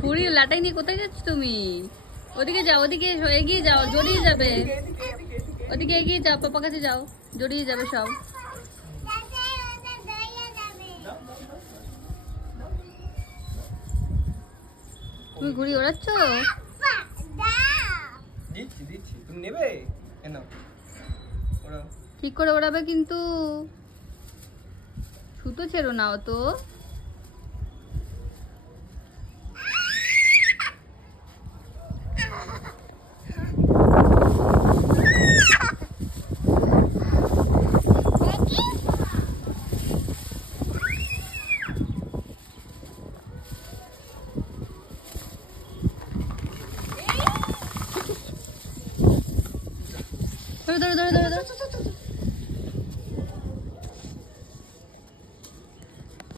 ঘুড়ি লাটাই নিয়ে কোথায় যাচ্ছ তুমি? ওদিকে যাও, ওদিকে এগিয়ে যাও, জড়িয়ে যাবে। ওদিকে এগিয়ে যাও, পাপা কাছে যাও, জড়িয়ে যাবে সব। তুমি ঘুড়ি ওড়াচ্ছ? তুমি নেবে? ঠিক করে ওড়াবে কিন্তু, সুতো ছেড়ো না তো। ধরো ধরো ধরো ধরো ধরো।